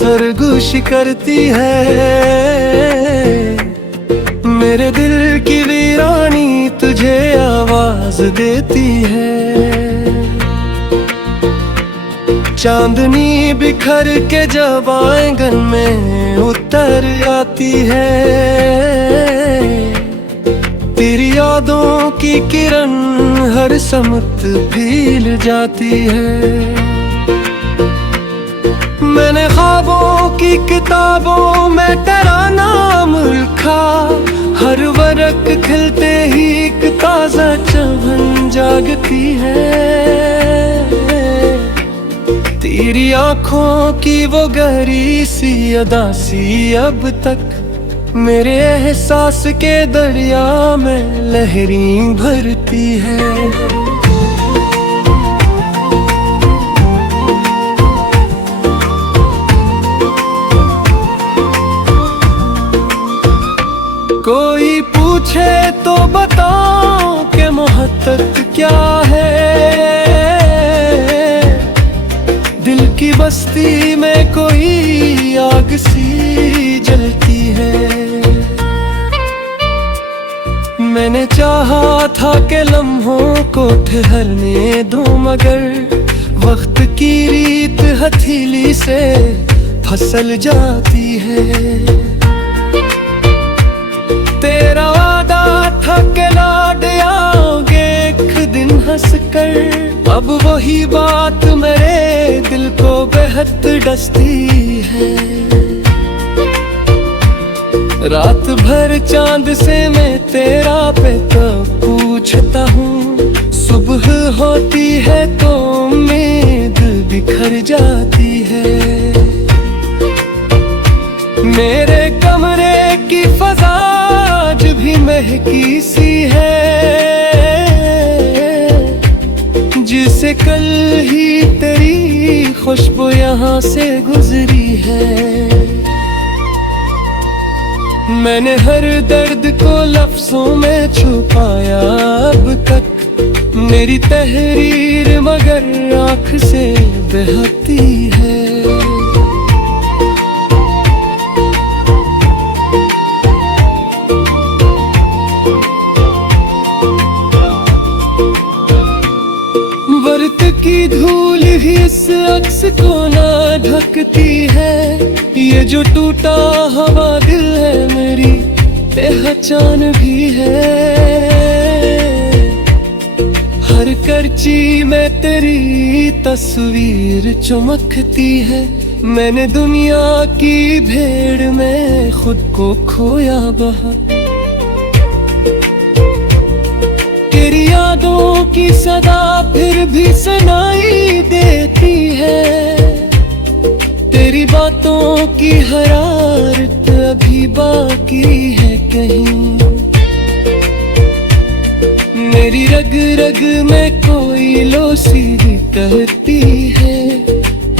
सरगोशी करती है। मेरे दिल की वीरानी तुझे आवाज देती है। चांदनी बिखर के जब आंगन में उतर आती है। तेरी यादों की किरण हर समत भील जाती है। मैंने ख्वाबों की किताबों में तेरा नाम लिखा। हर वर्क खिलते ही एक ताजा चमन जागती है। तेरी आँखों की वो गहरी सी अदा सी अब तक मेरे एहसास के दरिया में लहरें भरती है। कोई पूछे तो बताओ कि मोहब्बत क्या है। दिल की बस्ती में कोई आग सी जलती है। मैंने चाहा था कि लम्हों को ठहरने दूं, मगर वक्त की रीत हथेली से फिसल जाती है। तेरा वादा था कि लौट आओगे एक दिन हंसकर। अब वही बात मेरे दिल को बेहद डसती है। रात भर चांद से मैं तेरा पे तो पूछता हूँ। सुबह होती है तो उम्मीद बिखर जाती है। मेरे कमरे की फजा आज भी महकी सी है, जिसे कल ही तेरी खुशबू यहाँ से गुजरी है। मैंने हर दर्द को लफ्जों में छुपाया अब तक। मेरी तहरीर मगर आँख से बहती है। वर्त की धूल ही इस अक्स को ना ढकती है। ये जो टूटा हवा दिल है मेरी पहचान भी है। हर करची में तेरी तस्वीर चमकती है। मैंने दुनिया की भीड़ में खुद को खोया बहुत। तेरी यादों की सदा फिर भी सुनाई देती है। तेरी बातों की हरारत अभी बाकी है कहीं। मेरी रग रग में कोई लो सी कहती है।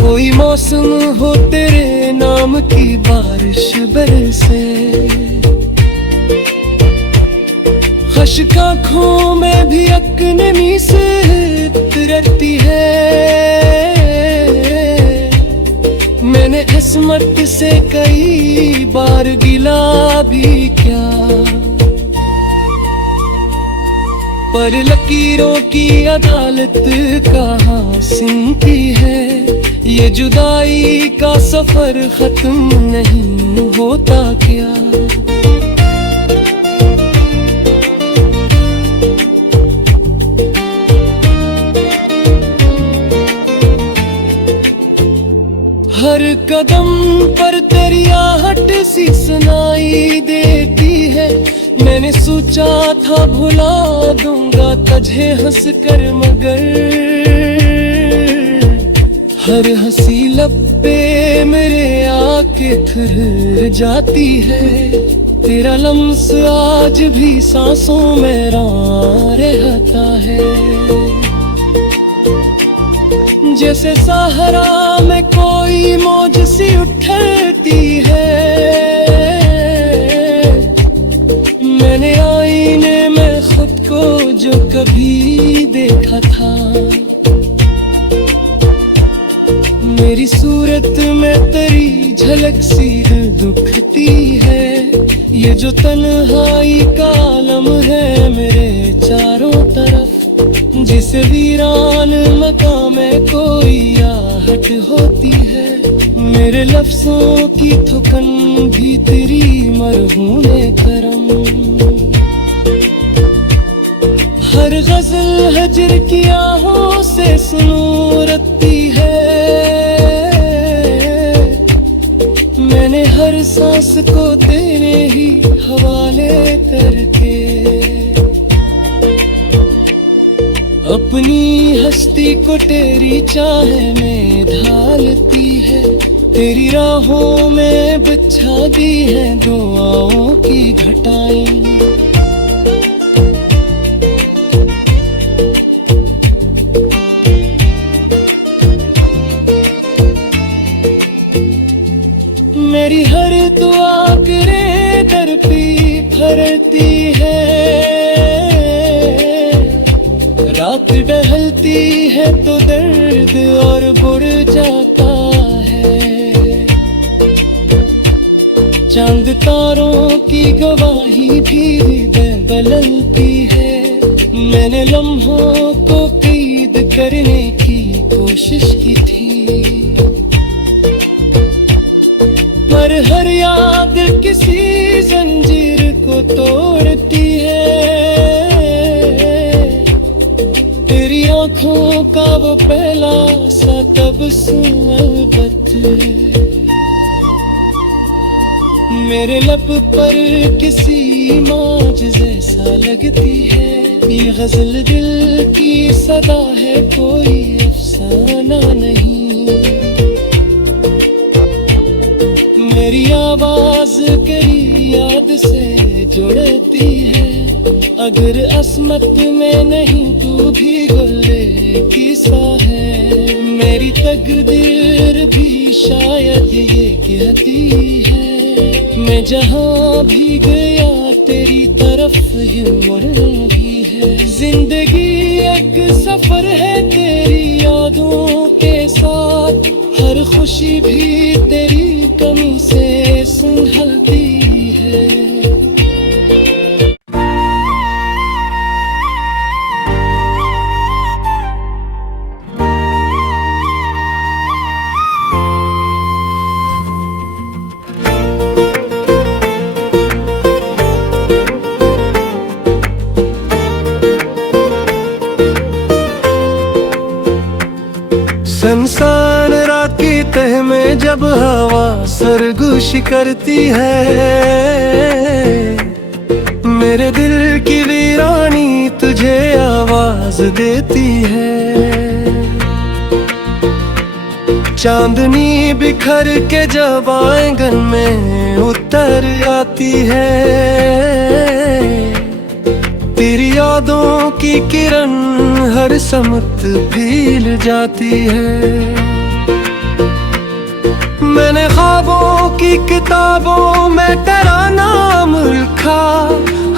कोई मौसम हो तेरे नाम की बारिश बरसे। खश्क आँखों में भी अकनमी से उतरती है। मैंने किस्मत से कई बार गिला भी क्या, पर लकीरों की अदालत कहाँ सुनती है। ये जुदाई का सफर खत्म नहीं होता क्या। हर कदम पर तेरी आहट सी सुनाई देती है। मैंने सोचा था भुला दूंगा तुझे हंस कर, मगर हर हंसी लब पे मेरे आके थर जाती है। तेरा लम्स आज भी सांसों में रहता है। जैसे सहारा में कोई मौज सी उठती है। मैंने आईने में खुद को जो कभी देखा था। तेरी सूरत में तेरी झलक सी दिल दुखती है। ये जो तन्हाई का आलम है मेरे चारों तरफ, जिसे वीरान मकाम में कोई आहट होती है। मेरे लफ्जों की थुकन भी तेरी मरहूम करम। हर गजल हजर की आहों से सुनूरती है। मैंने हर सांस को तेरे ही हवाले करके अपनी हस्ती को तेरी चाह में ढालती है। तेरी राहों में बिछा दी है दुआओं की घटाएं। मेरी हर दुआ करे दर पे भरती है। रात ढलती है तो दर्द और बढ़ जाता है। चांद तारों की गवाही भी बदलती है। मैंने लम्हों को कैद करने की कोशिश की थी, पर हर याद किसी जंजीर को तोड़ती है। तेरी आंखों का वो पहला सा तबस्सुम अलबत्त मेरे लब पर किसी मौजज़े सा लगती है। ये गजल दिल की सदा है, कोई अफसाना नहीं। मेरी आवाज करी याद से जुड़ती है। अगर असमत में नहीं तू भी गुले किसा है। मेरी तकदीर भी शायद ये कहती है, मैं जहाँ भी गया तेरी तरफ ही मुड़ रही है। जिंदगी एक सफर है तेरी यादों के साथ। हर खुशी भी तेरी कमी से संभलती है। संसान रात की तह में जब हवा सरगोश करती है। मेरे दिल की वीरानी तुझे आवाज देती है। चांदनी बिखर के जब आंगन में उतर आती है। तेरी यादों की किरण हर समत फैल जाती है। मैंने ख्वाबों की किताबों में तेरा नाम लिखा।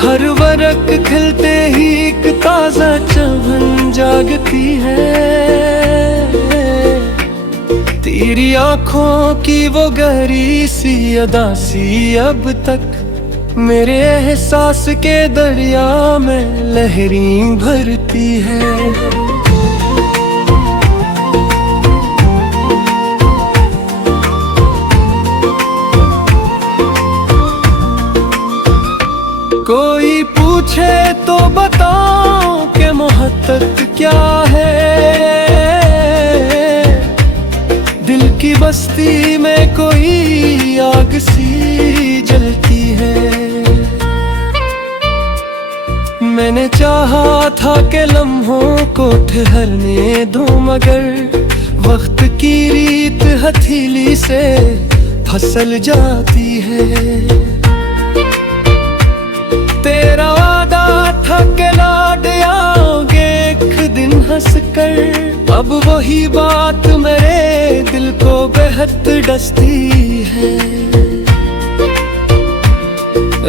हर वर्क खिलते ही एक ताजा चमन जागती है। तेरी आंखों की वो गहरी सी अदा सी अब तक मेरे एहसास के दरिया में लहरें भरती है। कोई पूछे तो बताओ कि मोहब्बत क्या है। दिल की बस्ती में कोई आग सी जलती है। मैंने चाहा था कि लम्हों को ठहरने दूं, मगर वक्त की रीत हथेली से फिसल जाती है। तेरा वादा था कि लौट आओगे एक दिन हंसकर। अब वही बात मेरे दिल को बेहद डसती है।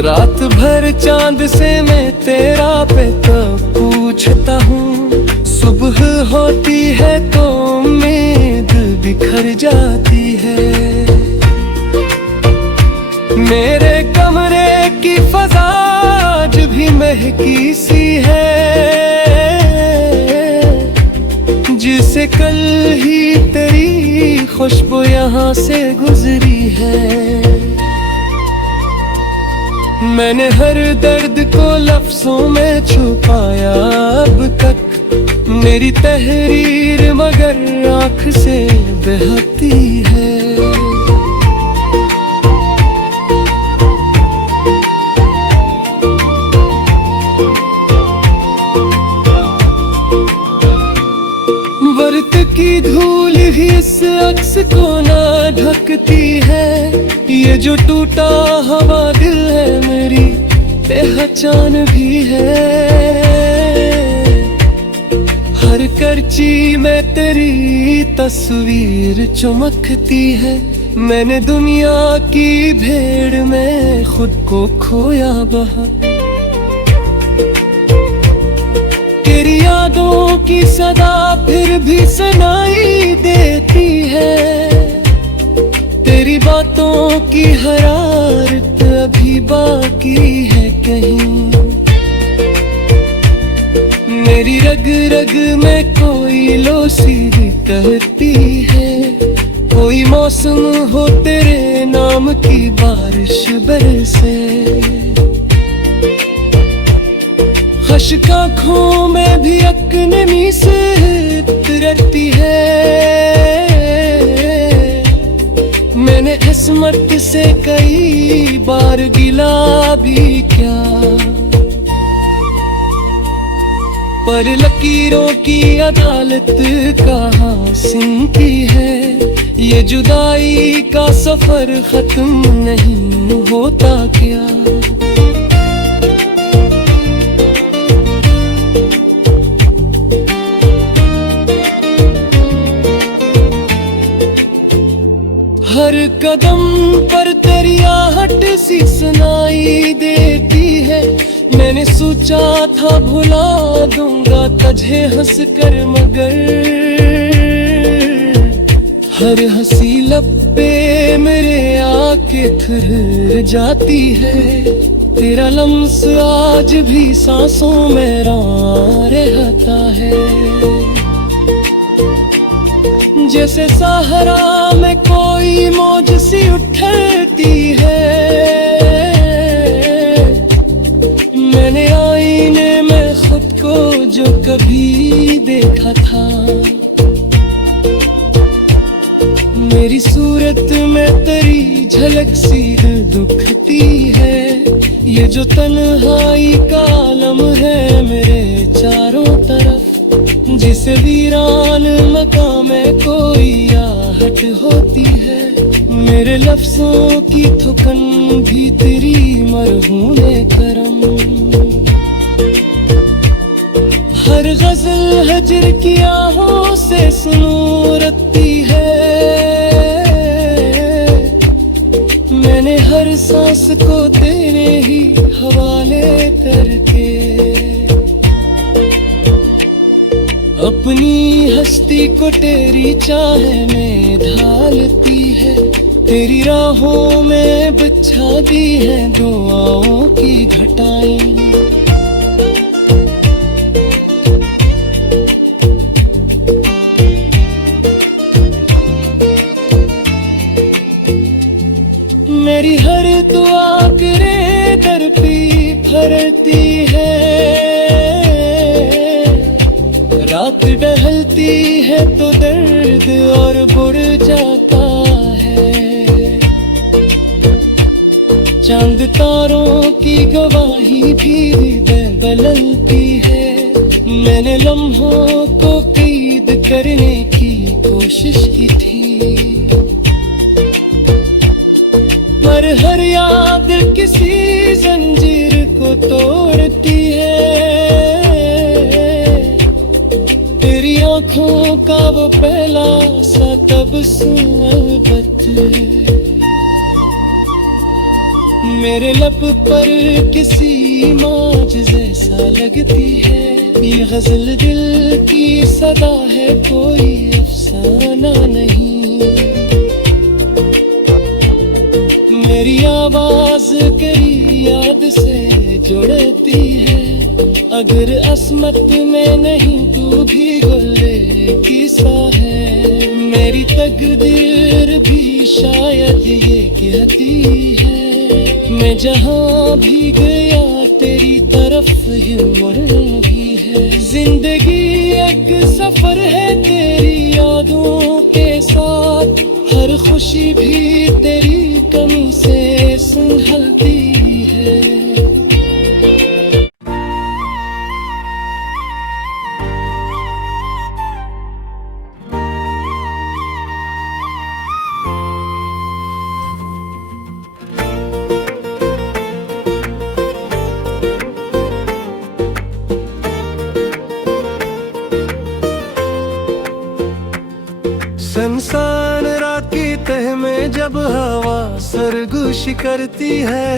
रात भर चांद से मैं तेरा पे तो पूछता हूँ। सुबह होती है तो उम्मीद बिखर जाती है। मेरे कमरे की फजा आज भी महकी सी है, जिसे कल ही तेरी खुशबू यहाँ से गुजरी है। मैंने हर दर्द को लफ्जों में छुपाया अब तक, मेरी तहरीर मगर आँख से बहती है। वर्त की धूल भी इस अक्स को ना ढकती है, ये जो टूटा हवा दिल है मेरी पहचान भी है। हर करची में तेरी तस्वीर चमकती है, मैंने दुनिया की भीड़ में खुद को खोया बहा। तेरी यादों की सदा फिर भी सुनाई देती है, तेरी बातों की हरारत अभी बाकी है कहीं। मेरी रग रग में कोई लोसी भी कहती है, कोई मौसम हो तेरे नाम की बारिश बरसे। खश्क आँखों में भी अकनमी से उतरती है, मैंने किस्मत से कई बार गिला भी क्या, पर लकीरों की अदालत कहाँ सुनती है। ये जुदाई का सफर खत्म नहीं होता क्या। हर कदम पर तेरी आहट सी सुनाई देती है, मैंने सोचा था भुला दूंगा तुझे हंस कर, मगर हर हंसी लब पे मेरे आके ठहर जाती है। तेरा लम्स आज भी सांसों में रहता है, जैसे सहारा में कोई मौज सी उठती है। मैंने आईने में खुद को जो कभी देखा था, मेरी सूरत में तेरी झलक सी दुखती है। ये जो तन्हाई का आलम है मेरे चारों तरफ, जिसे वीरान मकाम में कोई आहट होती है। मेरे लफ्जों की थुकन भी तेरी मरहूने करम, हर गजल हजर की आहों से सुनूरती है। मैंने हर सांस को तेरे ही हवाले करके अपनी हस्ती को तेरी चाह में ढालती है। तेरी राहों में बिछा दी है दुआओं की घटाएं, मेरी हर दुआ करे दर पे भरती है। रात ढलती है तो दर्द और बढ़ जाता है, चांद तारों की गवाही भी बदलती है। मैंने लम्हों को कैद करने की कोशिश की थी, पर हर याद किसी जंजीर को तोड़ती है। तेरी आँखों का वो पहला सा तबस्सुम अलबत्त मेरे लब पर किसी मौज जैसा लगती है। ये गजल दिल की सदा है कोई अफसाना। फसाना नहीं। मेरी आवाज करी याद से जुड़ती है, अगर असमत में नहीं तू भी गोले किस्सा है। मेरी तकदीर भी शायद ये कहती है, मैं जहाँ भी गया तेरी तरफ ही मुड़ रही है। जिंदगी एक सफर है तेरी यादों के साथ, हर खुशी भी तेरी कमी से संभलती है। संसान रात की तह में जब हवा सरगोश करती है,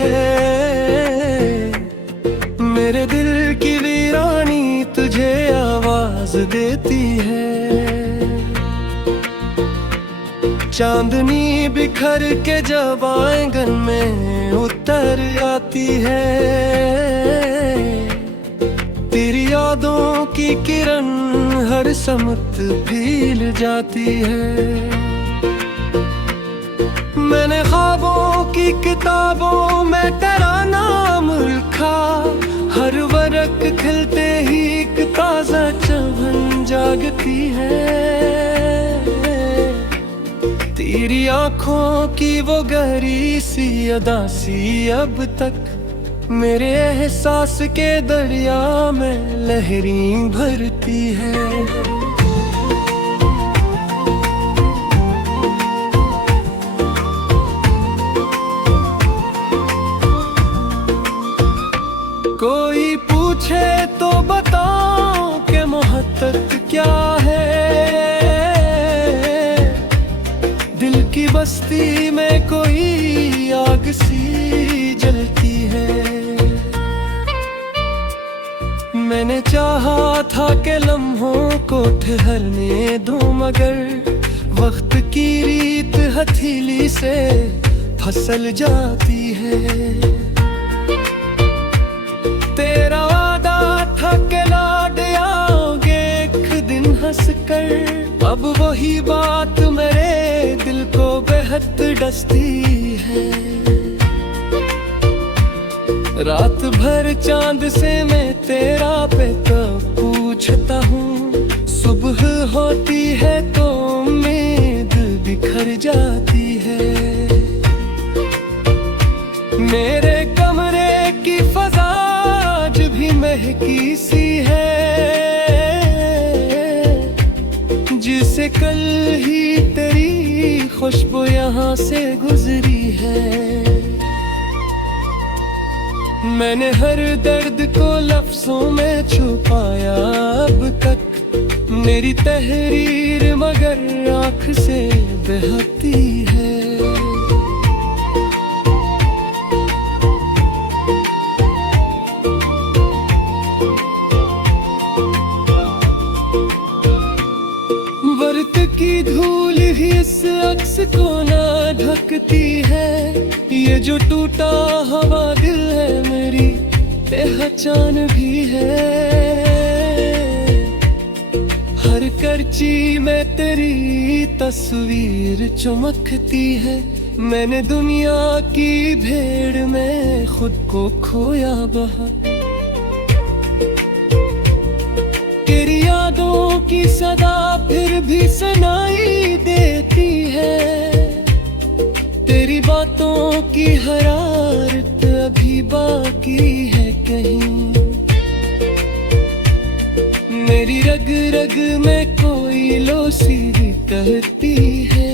मेरे दिल की वीरानी तुझे आवाज देती है। चांदनी बिखर के जब आंगन में उतर आती है, तेरी यादों की किरण हर समत भील जाती है। मैंने ख्वाबों की किताबों में तेरा नाम लिखा, हर वर्क खिलते ही एक ताजा चमन जागती है। तेरी आंखों की वो गहरी सी अदा सी अब तक मेरे एहसास के दरिया में लहरें भरती है। कोई पूछे तो बताओ कि मोहब्बत क्या है, दिल की बस्ती में कोई आग सी जलती है। मैंने चाहा था कि लम्हों को ठहरने दूं, मगर वक्त की रीत हथेली से फिसल जाती है। तेरा वादा था कि लौट आओगे एक दिन हंसकर, अब वही बात मेरे दिल को बेहद डसती है। रात भर चांद से मैं तेरा पे तो पूछता हूँ, सुबह होती है तो उम्मीद बिखर जाती है। मेरे कमरे की फजा आज भी महकी सी है, जिसे कल ही तेरी खुशबू यहाँ से गुजरी है। मैंने हर दर्द को लफ्जों में छुपाया अब तक, मेरी तहरीर मगर आँख से बहती है। वर्त की धूल ही इस अक्स को ना ढकती है, ये जो टूटा हवा दिल है मेरी पहचान भी है। हर करची में तेरी तस्वीर चमकती है, मैंने दुनिया की भीड़ में खुद को खोया बहुत। तेरी यादों की सदा फिर भी सुनाई देती है, तेरी बातों की हरारत अभी बाकी है कहीं। मेरी रग रग में कोई लो सी कहती है,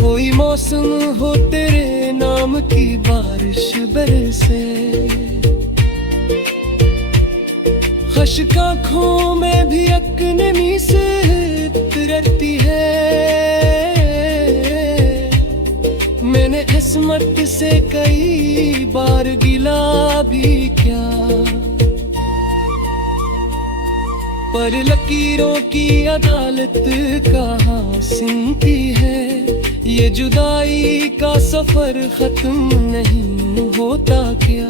कोई मौसम हो तेरे नाम की बारिश बरसे। खश्क आँखों में भी अकनमी से उतरती है, मैंने किस्मत से कई बार गिला भी क्या, पर लकीरों की अदालत कहाँ सुनती है। ये जुदाई का सफर खत्म नहीं होता क्या।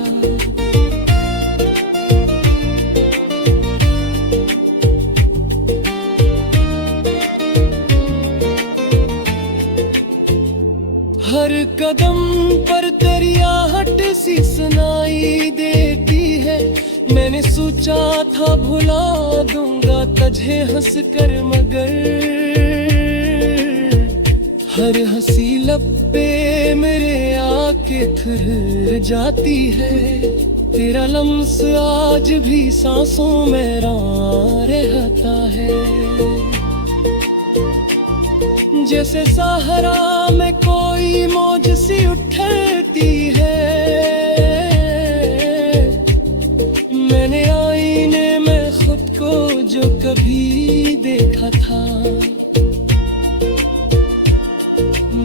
हर कदम पर तेरी आहट सी सुनाई देती है। मैंने सोचा था भुला दूंगा तुझे हंस कर, मगर हर हंसी लब पे मेरे आके थर जाती है। तेरा लम्स आज भी सांसों में रहता है। जैसे सहारा में कोई मौज सी उठती है। मैंने आईने में खुद को जो कभी देखा था।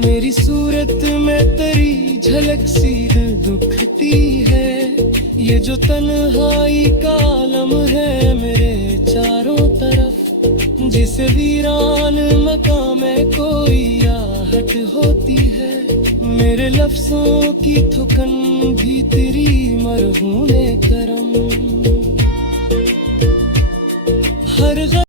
मेरी सूरत में तेरी झलक सी दुखती है। ये जो तन्हाई का आलम है मेरे चारों तरफ, जिसे वीरान मकाम में कोई आहट होती है। मेरे लफ्जों की थुकन भी तेरी मरहूम करम।